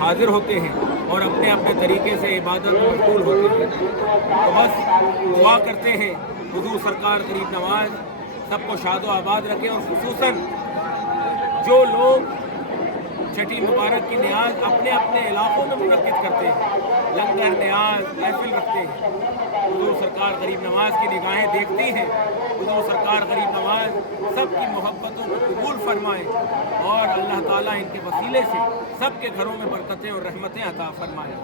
حاضر ہوتے ہیں اور اپنے اپنے طریقے سے عبادت میں مشغول ہوتے ہیں۔ تو بس دعا کرتے ہیں حضور سرکار غریب نواز سب کو شاد و آباد رکھیں، اور خصوصاً جو لوگ چھٹی مبارک کی نیاز اپنے اپنے علاقوں میں منعقد کرتے ہیں، لنگر نیاز محفل رکھتے ہیں، حضور سرکار غریب نواز کی نگاہیں دیکھتی ہیں۔ حضور سرکار غریب نواز سب کی محبتوں کو قبول فرمائے اور اللہ تعالیٰ ان کے وسیلے سے سب کے گھروں میں برکتیں اور رحمتیں عطا فرمائے۔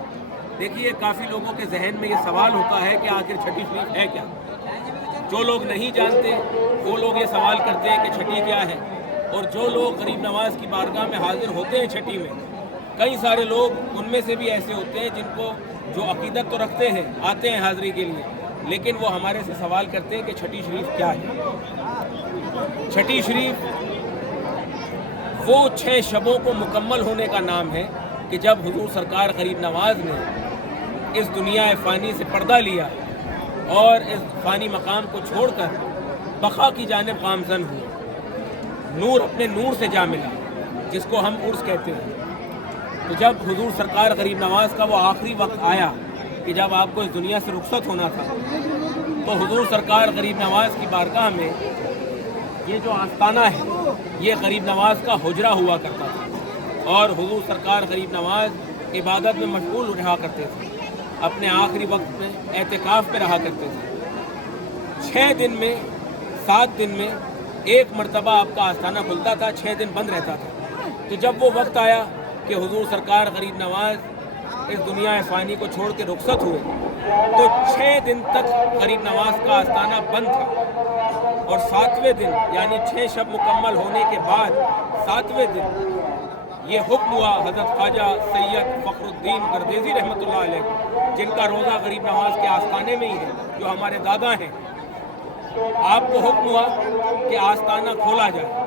دیکھیے کافی لوگوں کے ذہن میں یہ سوال ہوتا ہے کہ آخر چھٹی شریف ہے کیا؟ جو لوگ نہیں جانتے وہ لوگ یہ سوال کرتے ہیں کہ چھٹی کیا ہے، اور جو لوگ غریب نواز کی بارگاہ میں حاضر ہوتے ہیں چھٹی میں، کئی سارے لوگ ان میں سے بھی ایسے ہوتے ہیں جن کو جو عقیدت تو رکھتے ہیں، آتے ہیں حاضری کے لیے، لیکن وہ ہمارے سے سوال کرتے ہیں کہ چھٹی شریف کیا ہے۔ چھٹی شریف وہ 6 شبوں کو مکمل ہونے کا نام ہے کہ جب حضور سرکار غریب نواز نے اس دنیا فانی سے پردہ لیا اور اس فانی مقام کو چھوڑ کر بقا کی جانب گامزن ہوئے، نور اپنے نور سے جا ملا، جس کو ہم عرس کہتے ہیں۔ تو جب حضور سرکار غریب نواز کا وہ آخری وقت آیا کہ جب آپ کو اس دنیا سے رخصت ہونا تھا، تو حضور سرکار غریب نواز کی بارگاہ میں یہ جو آستانہ ہے یہ غریب نواز کا حجرہ ہوا کرتا تھا، اور حضور سرکار غریب نواز عبادت میں مشغول رہا کرتے تھے، اپنے آخری وقت میں اعتکاف پہ رہا کرتے تھے۔ 6 دن میں 7 دن میں ایک مرتبہ آپ کا آستانہ کھلتا تھا، 6 دن بند رہتا تھا۔ تو جب وہ وقت آیا کہ حضور سرکار غریب نواز اس دنیا فانی کو چھوڑ کے رخصت ہوئے، تو 6 دن تک غریب نواز کا آستانہ بند تھا، اور 7ویں دن یعنی 6 شب مکمل ہونے کے بعد 7ویں دن یہ حکم ہوا حضرت خواجہ سید فخر الدین گردیزی رحمۃ اللہ علیہ، جن کا روزہ غریب نواز کے آستانے میں ہی ہے، جو ہمارے دادا ہیں، آپ کو حکم ہوا کہ آستانہ کھولا جائے۔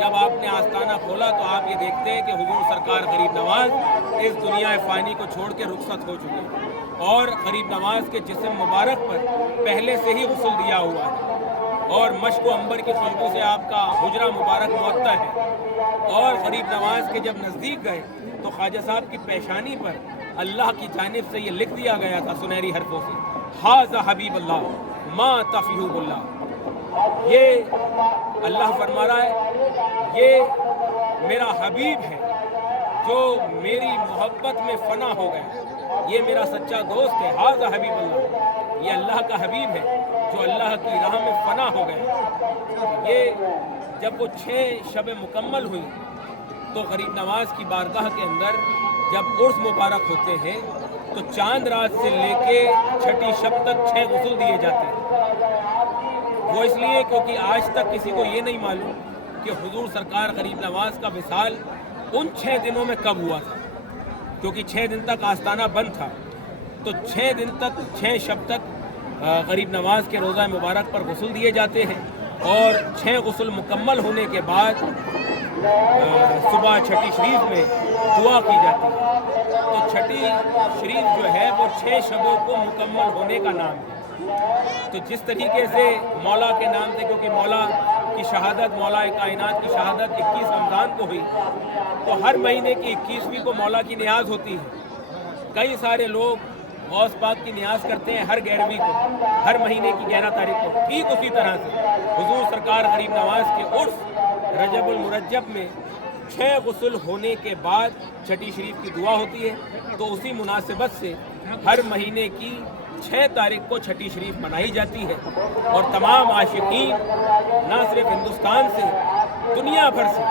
جب آپ نے آستانہ کھولا تو آپ یہ دیکھتے ہیں کہ حضور سرکار غریب نواز اس دنیا فانی کو چھوڑ کے رخصت ہو چکے ہیں، اور غریب نواز کے جسم مبارک پر پہلے سے ہی غسل دیا ہوا ہے، اور مشک و عنبر کی خوشبو سے آپ کا حجرہ مبارک معطر ہے۔ اور غریب نواز کے جب نزدیک گئے تو خواجہ صاحب کی پیشانی پر اللہ کی جانب سے یہ لکھ دیا گیا تھا سنہری حرفوں سے، ھذا حبیب اللہ ما تفیہ اللہ۔ یہ اللہ فرما رہا ہے یہ میرا حبیب ہے جو میری محبت میں فنا ہو گیا، یہ میرا سچا دوست ہے، ھذا حبیب اللہ، یہ اللہ کا حبیب ہے جو اللہ کی راہ میں فنا ہو گیا۔ یہ جب وہ 6 شب مکمل ہوئی تو غریب نواز کی بارگاہ کے اندر جب عرس مبارک ہوتے ہیں تو چاند رات سے لے کے چھٹی شب تک 6 غسل دیے جاتے ہیں۔ وہ اس لیے کیونکہ آج تک کسی کو یہ نہیں معلوم کہ حضور سرکار غریب نواز کا وصال ان 6 دنوں میں کب ہوا تھا، کیونکہ 6 دن تک آستانہ بند تھا، تو 6 دن تک 6 شب تک غریب نواز کے روزہ مبارک پر غسل دیے جاتے ہیں، اور 6 غسل مکمل ہونے کے بعد صبح چھٹی شریف میں دعا کی جاتی ہے۔ تو چھٹی شریف جو ہے وہ 6 شبوں کو مکمل ہونے کا نام ہے۔ تو جس طریقے سے مولا کے نام سے، کیونکہ مولا کی شہادت، مولا کائنات کی شہادت 21 رمضان کو ہوئی، تو ہر مہینے کی 21ویں کو مولا کی نیاز ہوتی ہے۔ کئی سارے لوگ غوث پاک کی نیاز کرتے ہیں ہر 11ویں کو، ہر مہینے کی 11 تاریخ کو۔ ٹھیک اسی طرح سے حضور سرکار غریب نواز کے عرس رجب المرجب میں 6 غسل ہونے کے بعد چھٹی شریف کی دعا ہوتی ہے، تو اسی مناسبت سے ہر مہینے کی 6 تاریخ کو چھٹی شریف منائی جاتی ہے، اور تمام عاشقین نہ صرف ہندوستان سے، دنیا بھر سے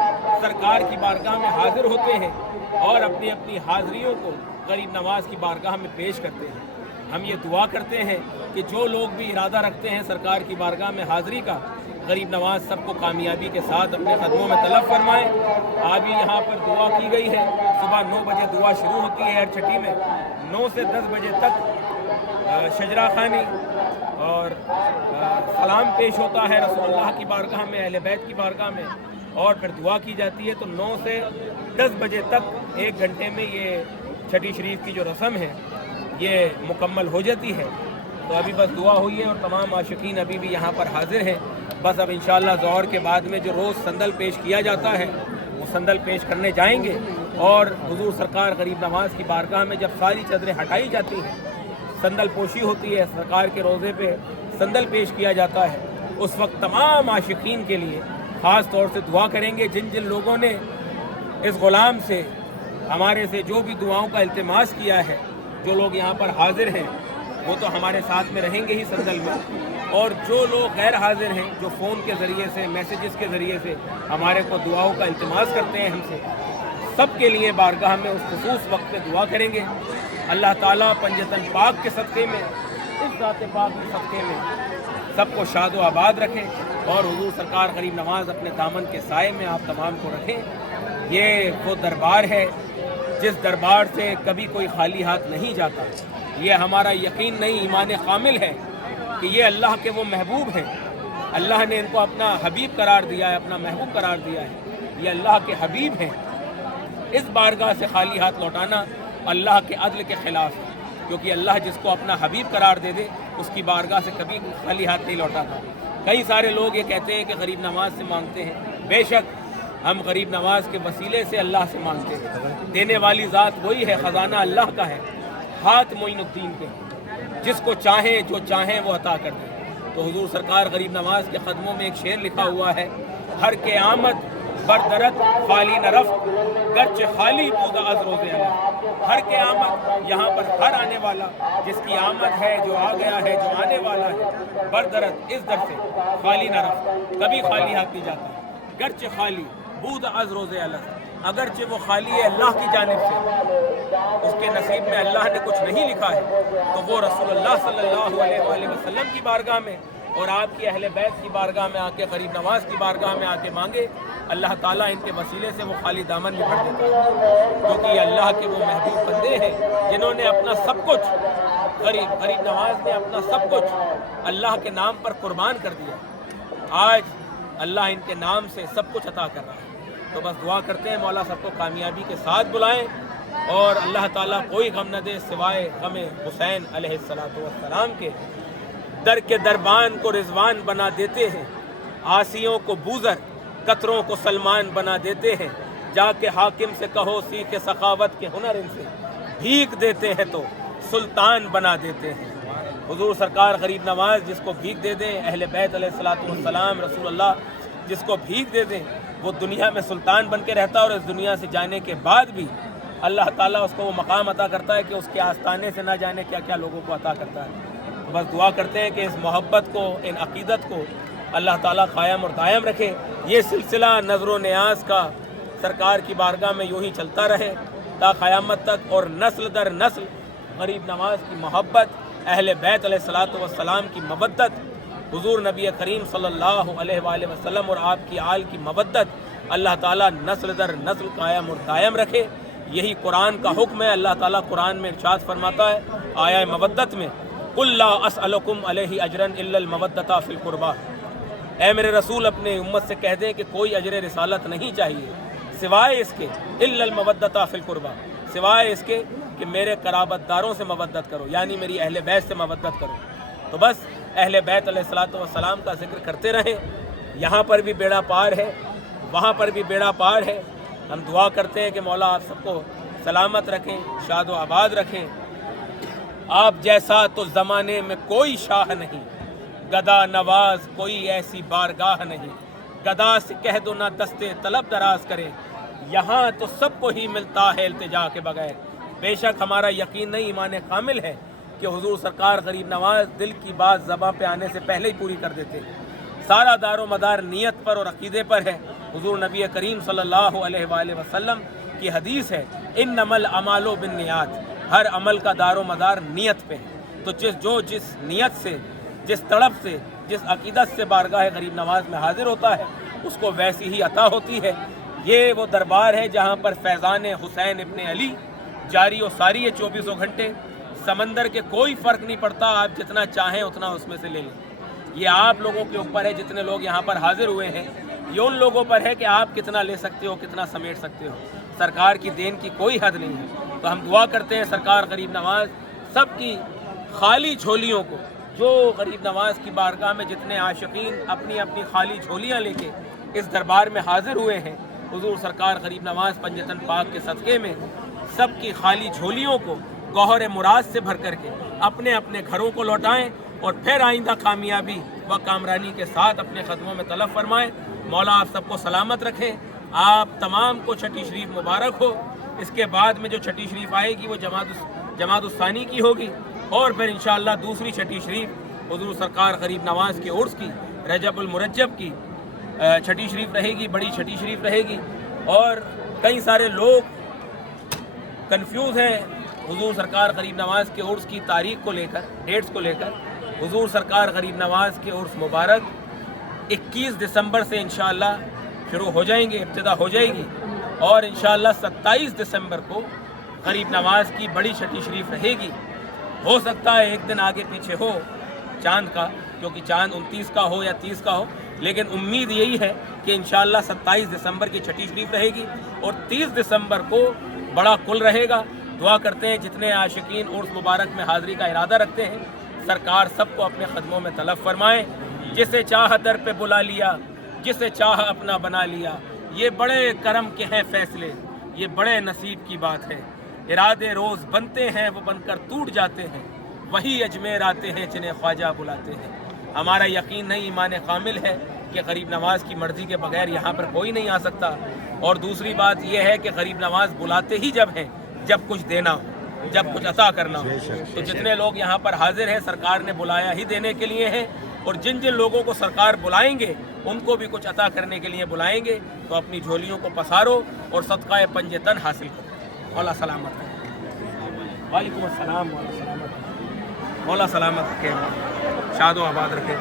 سرکار کی بارگاہ میں حاضر ہوتے ہیں اور اپنی اپنی حاضریوں کو غریب نواز کی بارگاہ میں پیش کرتے ہیں۔ ہم یہ دعا کرتے ہیں کہ جو لوگ بھی ارادہ رکھتے ہیں سرکار کی بارگاہ میں حاضری کا، غریب نواز سب کو کامیابی کے ساتھ اپنے قدموں میں طلب فرمائیں۔ ابھی یہاں پر دعا کی گئی ہے، صبح 9 بجے دعا شروع ہوتی ہے ہر چھٹی میں، 9 سے 10 بجے تک شجرہ خوانی اور سلام پیش ہوتا ہے رسول اللہ کی بارگاہ میں، اہل بیت کی بارگاہ میں، اور پھر دعا کی جاتی ہے۔ تو 9 سے 10 بجے تک 1 گھنٹے میں یہ چھٹی شریف کی جو رسم ہے یہ مکمل ہو جاتی ہے۔ تو ابھی بس دعا ہوئی ہے اور تمام عاشقین ابھی بھی یہاں پر حاضر ہیں۔ بس اب انشاءاللہ ظہر کے بعد میں جو روز سندل پیش کیا جاتا ہے وہ سندل پیش کرنے جائیں گے، اور हुजूर सरकार गरीब नवाज की बारगाह में जब सारी चादरें हटाई जाती हैं, संदल पोशी होती है, सरकार के रोज़े पे संदल पेश किया जाता है, उस वक्त तमाम आशिकीन के लिए ख़ास तौर से दुआ करेंगे। जिन जिन लोगों ने इस ग़ुलाम से हमारे से जो भी दुआओं का इल्तिमास किया है, जो लोग यहाँ पर हाजिर हैं वो तो हमारे साथ में रहेंगे ही संदल में, और जो लोग गैर हाजिर हैं, जो फ़ोन के ज़रिए से, मैसेजेस के ज़रिए से हमारे को दुआओं का इल्तिमास करते हैं हमसे, सब के लिए बारगाह में उस खुसूस वक्त में दुआ करेंगे। अल्लाह ताला पंजतन पाक के सदक़े में, इस ज़ात पाक के सदक़े में सबको शाद व आबाद रखें और हुजूर सरकार गरीब नवाज अपने दामन के साए में आप तमाम को रखें। ये वो दरबार है जिस दरबार से कभी कोई खाली हाथ नहीं जाता। ये हमारा यकीन नहीं, ईमान कामिल है कि ये अल्लाह के वो महबूब हैं। अल्लाह ने इनको अपना हबीब करार दिया है, अपना महबूब करार दिया है। ये अल्लाह के हबीब हैं। इस बारगाह से खाली हाथ लौटाना अल्लाह के अदल के ख़िलाफ़ है, क्योंकि अल्लाह जिसको अपना हबीब करार दे दे उसकी बारगाह से कभी खाली हाथ नहीं लौटाता। कई सारे लोग ये कहते हैं कि गरीब नवाज से मांगते हैं। बेशक हम गरीब नवाज के वसीले से अल्लाह से मांगते हैं। देने वाली ज़ात वही है, ख़जाना अल्लाह का है, हाथ मोइनुद्दीन के, जिसको चाहें जो चाहें वो अता कर दें। तो हुजूर सरकार गरीब नवाज के कदमों में एक शेर लिखा हुआ है, हर के आमद बरदरत खाली न रफ्त गर्च खाली पूदा अज रोज़े अला। हर के आमद, यहाँ पर हर आने वाला, जिसकी आमद है, जो आ गया है, जो आने वाला है, बरदरत इस दर से खाली न रफ्त, कभी खाली हाथ नहीं जाता। गर्च खाली बूद अज रोज़े अला, अगरचे वो खाली है अल्लाह की जानिब से, उसके नसीब में अल्लाह ने कुछ नहीं लिखा है, तो वो रसूलुल्लाह सल्लल्लाहु अलैहि वसल्लम की बारगाह में और आपकी अहले बैत की बारगाह में आके, गरीब नवाज की बारगाह में आके मांगे। अल्लाह ताला इनके वसीले से वो खाली दामन भी भर देता है, क्योंकि ये अल्लाह के वो महबूब बंदे हैं जिन्होंने अपना सब कुछ, गरीब नवाज ने अपना सब कुछ अल्लाह के नाम पर कुर्बान कर दिया। आज अल्लाह इनके नाम से सब कुछ अता कर रहा है। तो बस दुआ करते हैं मौला सबको कामयाबी के साथ बुलाएं और अल्लाह ताला कोई गम न दे सिवाय गम हुसैन अलैहिस्सलातु वस्सलाम के। दर के दरबान को रिजवान बना देते हैं, आसियों को बूजर, कतरों को सलमान बना देते हैं। जाके हाकिम से कहो सीखे सखावत के हुनर इनसे, भीख देते हैं तो सुल्तान बना देते हैं। हुजूर सरकार गरीब नवाज जिसको भीख दे दें, अहले बैत अलैहिस्सलातु वस्सलाम, रसूलुल्लाह जिसको भीख दे दें, वो दुनिया में सुल्तान बन के रहता है और इस दुनिया से जाने के बाद भी अल्लाह ताला उसको वो मकाम अता करता है कि उसके आस्ताने से ना जाने क्या क्या लोगों को अता करता है। तो बस दुआ करते हैं कि इस मोहब्बत को, इन अकीदत को अल्लाह ताला कायम और दायम रखे। ये सिलसिला नज़र न्याज का सरकार की बारगाह में यूँ ही चलता रहे ता क़यामत तक, और नस्ल दर नस्ल गरीब नवाज की मोहब्बत, अहले बैत अलैहिस्सलातु वस्सलाम की मवद्दत, हुजूर नबी करीम सल्लल्लाहु अलैहि वसल्लम और आपकी आल की मवद्दत अल्लाह ताला नस्ल दर नस्ल कायम और दायम रखे। यही कुरान का हुक्म है। अल्लाह ताला कुरान में इरशाद फरमाता है आया मवद्दत में, कुल ला असअलुकुम अलैहि अजरन इल्लल मवद्दता फिल कुर्बा। ऐ मेरे रसूल अपने उम्मत से कह दें कि कोई अजर रिसालत नहीं चाहिए सिवाय इसके, इल्लल मवद्दता फिल कुर्बा, सिवाय इसके कि मेरे कराबतदारों से मवद्दत करो, यानी मेरी अहले बैत से मवद्दत करो। तो बस अहले बैत अलैहिस्सलातु वस्सलाम का जिक्र करते रहें। यहाँ पर भी बेड़ा पार है, वहाँ पर भी बेड़ा पार है। हम दुआ करते हैं कि मौला आप सबको सलामत रखें, शाद व आबाद रखें। आप जैसा तो ज़माने में कोई शाह नहीं, गदा नवाज कोई ऐसी बारगाह नहीं। गदा से कह दो ना दस्ते तलब दराज करे, यहाँ तो सबको ही मिलता है इल्तिजा के बगैर। बेशक हमारा यकीन नहीं, ईमान कामिल है कि हुजूर सरकार गरीब नवाज दिल की बात ज़बां पे आने से पहले ही पूरी कर देते हैं। सारा दारो मदार नीयत पर और अकीदे पर है। हुजूर नबी करीम सल्लल्लाहु अलैहि वसल्लम की हदीस है, इन्नमल अमालो बिन्नियात, हर अमल का दारो मदार नीयत पे है। तो जिस नीयत से, जिस तड़प से, जिस अकीदत से बारगाह गरीब नवाज में हाजिर होता है उसको वैसी ही अता होती है। ये वो दरबार है जहाँ पर फैज़ान हुसैन इब्न अली जारी और सारी है 24 घंटे। समंदर के कोई फ़र्क नहीं पड़ता, आप जितना चाहें उतना उसमें से ले लें। ये आप लोगों के ऊपर है, जितने लोग यहाँ पर हाजिर हुए हैं, ये उन लोगों पर है कि आप कितना ले सकते हो, कितना समेट सकते हो। सरकार की देन की कोई हद नहीं है। तो हम दुआ करते हैं सरकार गरीब नवाज सबकी खाली झोलियों को, जो गरीब नवाज की बारगाह में जितने आशिकीन अपनी अपनी खाली झोलियाँ लेके इस दरबार में हाजिर हुए हैं, हुजूर सरकार गरीब नवाज पंजतन पाक के सदक़े में सब की खाली झोलियों को गौहर मुराद से भर करके अपने अपने घरों को लौटाएं और फिर आइंदा कामयाबी व कामरानी के साथ अपने कदमों में तलब फरमाएं। मौला आप सबको सलामत रखें, आप तमाम को छठी शरीफ मुबारक हो। इसके बाद में जो छठी शरीफ आएगी वो जमात-उस-सानी की होगी और फिर इंशाअल्लाह दूसरी छठी शरीफ हुजूर सरकार गरीब नवाज के उर्स की रजबुल मुरज्जब की छठी शरीफ रहेगी, बड़ी छठी शरीफ रहेगी। और कई सारे लोग कंफ्यूज हैं हुजूर सरकार गरीब नवाज के उर्स की तारीख को लेकर, डेट्स को लेकर। हुजूर सरकार गरीब नवाज के उर्स मुबारक 21 दिसंबर से इंशाअल्लाह शुरू हो जाएंगे, इब्तिदा हो जाएगी और इंशाअल्लाह 27 दिसंबर को गरीब नवाज की बड़ी छठी शरीफ रहेगी। हो सकता है एक दिन आगे पीछे हो चांद का, क्योंकि चांद 29 का हो या 30 का हो, लेकिन उम्मीद यही है कि इंशाअल्लाह 27 दिसंबर की छठी शरीफ रहेगी और 30 दिसंबर को बड़ा कुल रहेगा। दुआ करते हैं जितने आशिकीन उर्स मुबारक में हाज़िरी का इरादा रखते हैं, सरकार सबको अपने कदमों में तलब फरमाएं। जिसे चाह दर पे बुला लिया, जिसे चाह अपना बना लिया, ये बड़े करम के हैं फैसले, ये बड़े नसीब की बात है। इरादे रोज़ बनते हैं वो बनकर टूट जाते हैं, वही अजमेर आते हैं जिन्हें ख्वाजा बुलाते हैं। हमारा यकीन नहीं, ईमान कामिल है कि गरीब नवाज की मर्ज़ी के बगैर यहाँ पर कोई नहीं आ सकता। और दूसरी बात यह है कि गरीब नवाज बुलाते ही जब हैं जब कुछ देना हो, जब कुछ अता करना हो। तो जितने लोग यहाँ पर हाजिर हैं सरकार ने बुलाया ही देने के लिए है, और जिन जिन लोगों को सरकार बुलाएंगे उनको भी कुछ अता करने के लिए बुलाएंगे। तो अपनी झोलियों को पसारो और सदका पंजतन हासिल करो। मौला सलामत रखे। वालेकुम अस्सलाम। मौला सलामत रखे, शादो आबाद रखे।